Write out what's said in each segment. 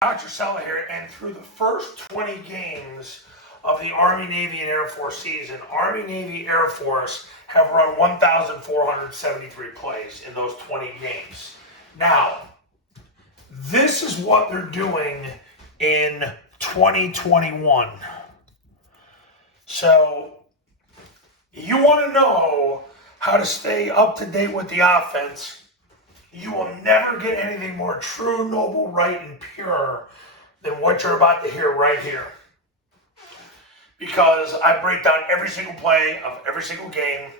Dr. Sella here, and through the first 20 games of the Army, Navy, and Air Force season, Army, Navy, Air Force have run 1,473 plays in those 20 games. Now, this is what they're doing in 2021. So, you want to know how to stay up to date with the offense. You will never get anything more true, noble, right, and pure than what you're about to hear right here. Because I break down every single play of every single game.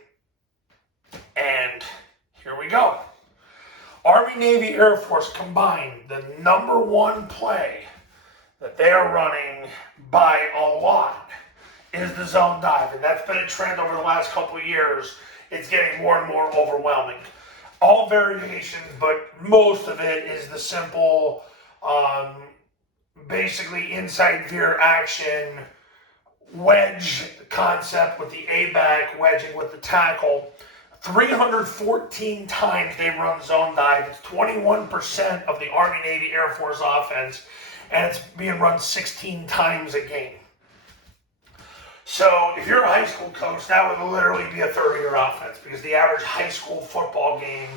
And here we go. Army, Navy, Air Force combined, the number one play that they are running by a lot is the zone dive. And that's been a trend over the last couple of years. It's getting more and more overwhelming. All variations, but most of it is the simple, basically inside veer action, wedge concept with the A-back, wedging with the tackle. 314 times they've run zone dive. It's 21% of the Army, Navy, Air Force offense, and it's being run 16 times a game. So if you're a high school coach, that would literally be a 30-year offense because the average high school football game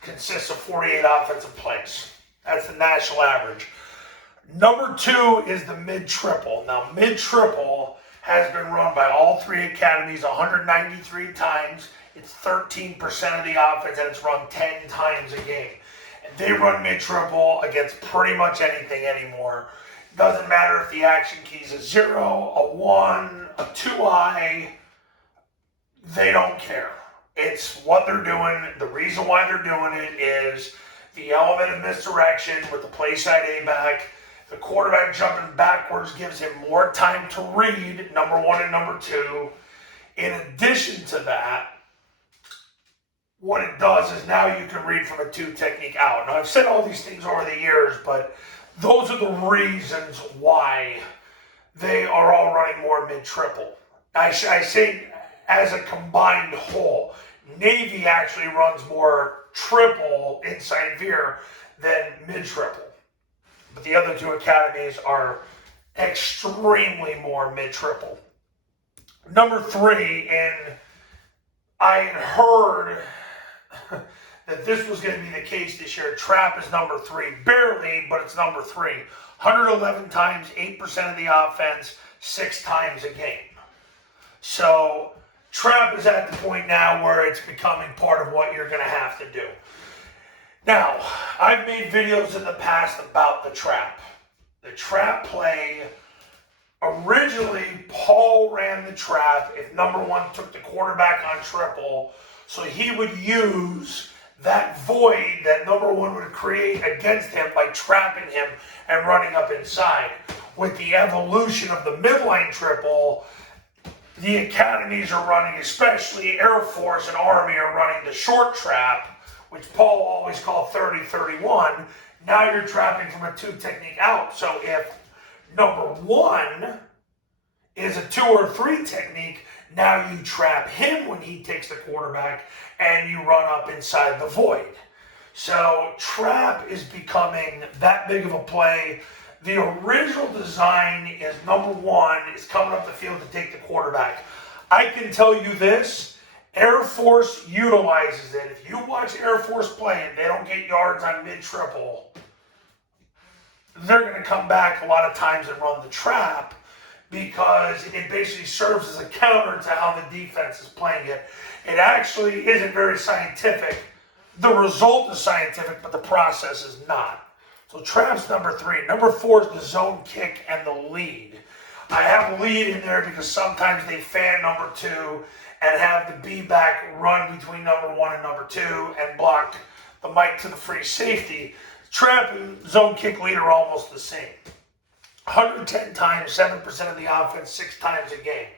consists of 48 offensive plays. That's the national average. Number two is the mid-triple. Now, mid-triple has been run by all three academies 193 times. It's 13% of the offense, and it's run 10 times a game. And they run mid-triple against pretty much anything anymore. Doesn't matter if the action key is a 0, a 1, a 2-eye. They don't care. It's what they're doing. The reason why they're doing it is the element of misdirection with the play side A-back. The quarterback jumping backwards gives him more time to read, number one and number two. In addition to that, what it does is now you can read from a two technique out. Now, I've said all these things over the years, but those are the reasons why they are all running more mid-triple. I say as a combined whole. Navy actually runs more triple inside veer than mid-triple. But the other two academies are extremely more mid-triple. Number three, and I had heard that this was going to be the case this year. Trap is number three. Barely, but it's number three. 111 times, 8% of the offense, 6 times a game. So, trap is at the point now where it's becoming part of what you're going to have to do. Now, I've made videos in the past about the trap. The trap play, originally, Paul ran the trap if number one took the quarterback on triple. So he would use that void that number one would create against him by trapping him and running up inside. With the evolution of the midline triple, the academies are running, especially Air Force and Army are running the short trap, which Paul always called 30-31. Now you're trapping from a two technique out. So if number one is a 2 or 3 technique, now you trap him when he takes the quarterback and you run up inside the void. So trap is becoming that big of a play. The original design is number one is coming up the field to take the quarterback. I can tell you this, Air Force utilizes it. If you watch Air Force play and they don't get yards on mid-triple, they're going to come back a lot of times and run the trap, because it basically serves as a counter to how the defense is playing it. It actually isn't very scientific. The result is scientific, but the process is not. So trap's number three. Number four is the zone kick and the lead. I have lead in there because sometimes they fan number two and have the B-back run between number one and number two and block the mic to the free safety. Trap and zone kick lead are almost the same. 110 times, 7% of the offense, 6 times a game.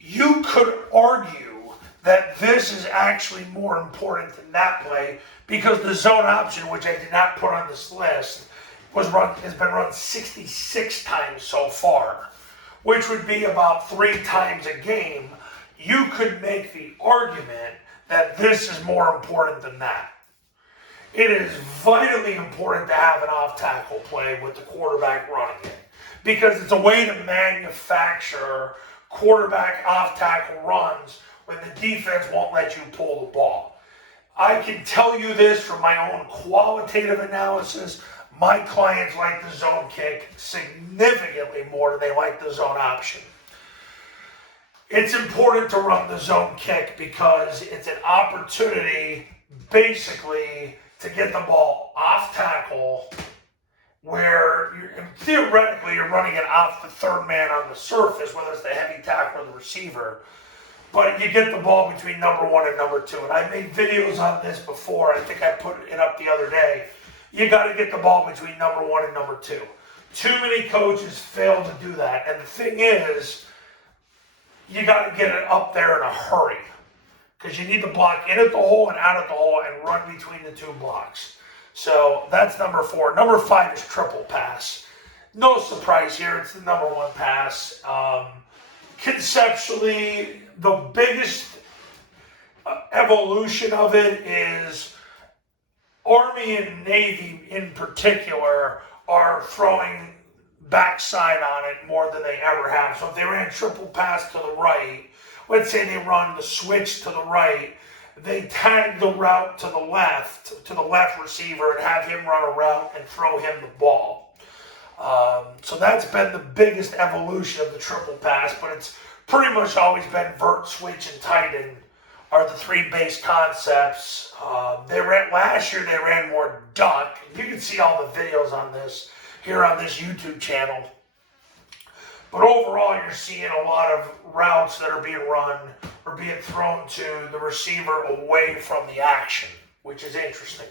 You could argue that this is actually more important than that play because the zone option, which I did not put on this list, has been run 66 times so far, which would be about 3 times a game. You could make the argument that this is more important than that. it is vitally important to have an off-tackle play with the quarterback running it, because it's a way to manufacture quarterback off-tackle runs when the defense won't let you pull the ball. I can tell you this from my own qualitative analysis. My clients like the zone kick significantly more than they like the zone option. It's important to run the zone kick because it's an opportunity basically to get the ball off tackle, where theoretically you're running it off the third man on the surface, whether it's the heavy tackle or the receiver, but you get the ball between number one and number two. And I made videos on this before. I think I put it up the other day. You got to get the ball between number one and number two. Too many coaches fail to do that. And the thing is, you got to get it up there in a hurry, because you need to block in at the hole and out at the hole and run between the two blocks. So that's number 4. Number 5 is triple pass. No surprise here. It's the number 1 pass. Conceptually, the biggest evolution of it is Army and Navy in particular are throwing backside on it more than they ever have. So if they ran triple pass to the right, let's say they run the switch to the right, they tag the route to the left receiver, and have him run a route and throw him the ball. So that's been the biggest evolution of the triple pass, but it's pretty much always been vert, switch, and tight end are the 3 base concepts. Last year they ran more duck. You can see all the videos on this here on this YouTube channel. But overall, you're seeing a lot of routes that are being run or being thrown to the receiver away from the action, which is interesting.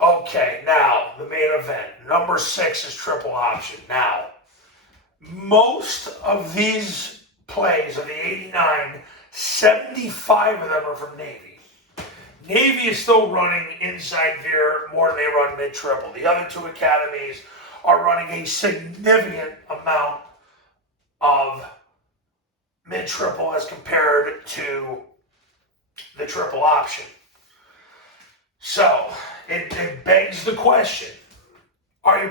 Okay, now the main event. Number 6 is triple option. Now, most of these plays of the 89, 75 of them are from Navy. Navy is still running inside veer more than they run mid-triple. The other 2 academies are running a significant amount of mid-triple as compared to the triple option. So it begs the question: are we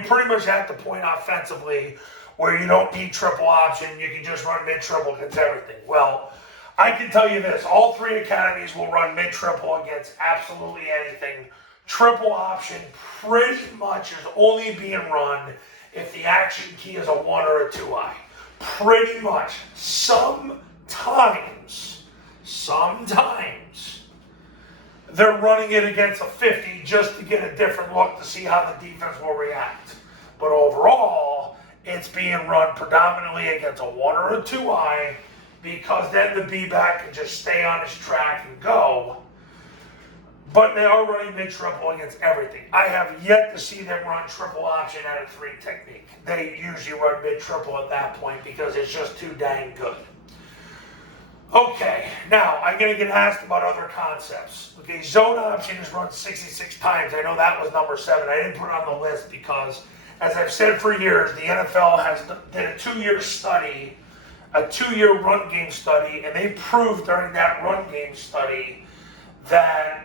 pretty much at the point offensively where you don't need triple option, you can just run mid-triple against everything? Well, I can tell you this: all 3 academies will run mid-triple against absolutely anything. Triple option pretty much is only being run if the action key is a 1 or a 2-eye. Pretty much. Sometimes they're running it against a 50 just to get a different look to see how the defense will react. But overall, it's being run predominantly against a 1 or a 2-eye, because then the B-back can just stay on his track and go. But they are running mid-triple against everything. I have yet to see them run triple option at a 3 technique. They usually run mid-triple at that point because it's just too dang good. Okay, now I'm going to get asked about other concepts. Okay, zone option is run 66 times. I know that was number 7. I didn't put it on the list because, as I've said for years, the NFL did a 2-year study, a 2-year run game study, and they proved during that run game study that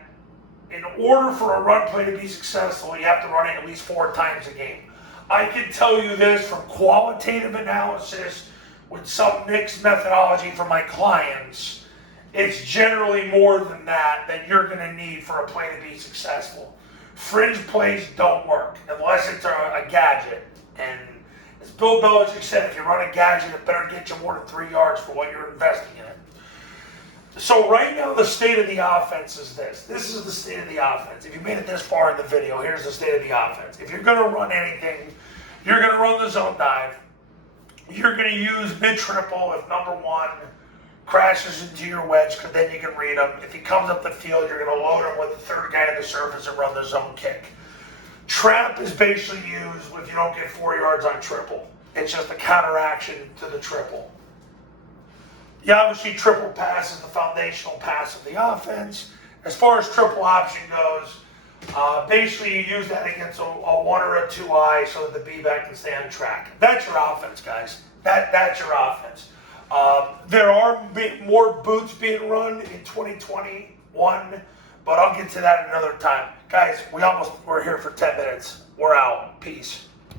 in order for a run play to be successful, you have to run it at least 4 times a game. I can tell you this from qualitative analysis with some mixed methodology for my clients. It's generally more than that you're going to need for a play to be successful. Fringe plays don't work unless it's a gadget. And as Bill Belichick said, if you run a gadget, it better get you more than 3 yards for what you're investing in it. So right now, the state of the offense is this. This is the state of the offense. If you made it this far in the video, here's the state of the offense. If you're going to run anything, you're going to run the zone dive. You're going to use mid-triple if number 1 crashes into your wedge, because then you can read him. If he comes up the field, you're going to load him with the 3rd guy at the surface and run the zone kick. Trap is basically used if you don't get 4 yards on triple. It's just a counteraction to the triple. Yeah, obviously, triple pass is the foundational pass of the offense. As far as triple option goes, basically you use that against a 1 or a 2-eye so that the B-back can stay on track. That's your offense, guys. That's your offense. There are more boots being run in 2021, But I'll get to that another time. Guys, we're here for 10 minutes. We're out. Peace.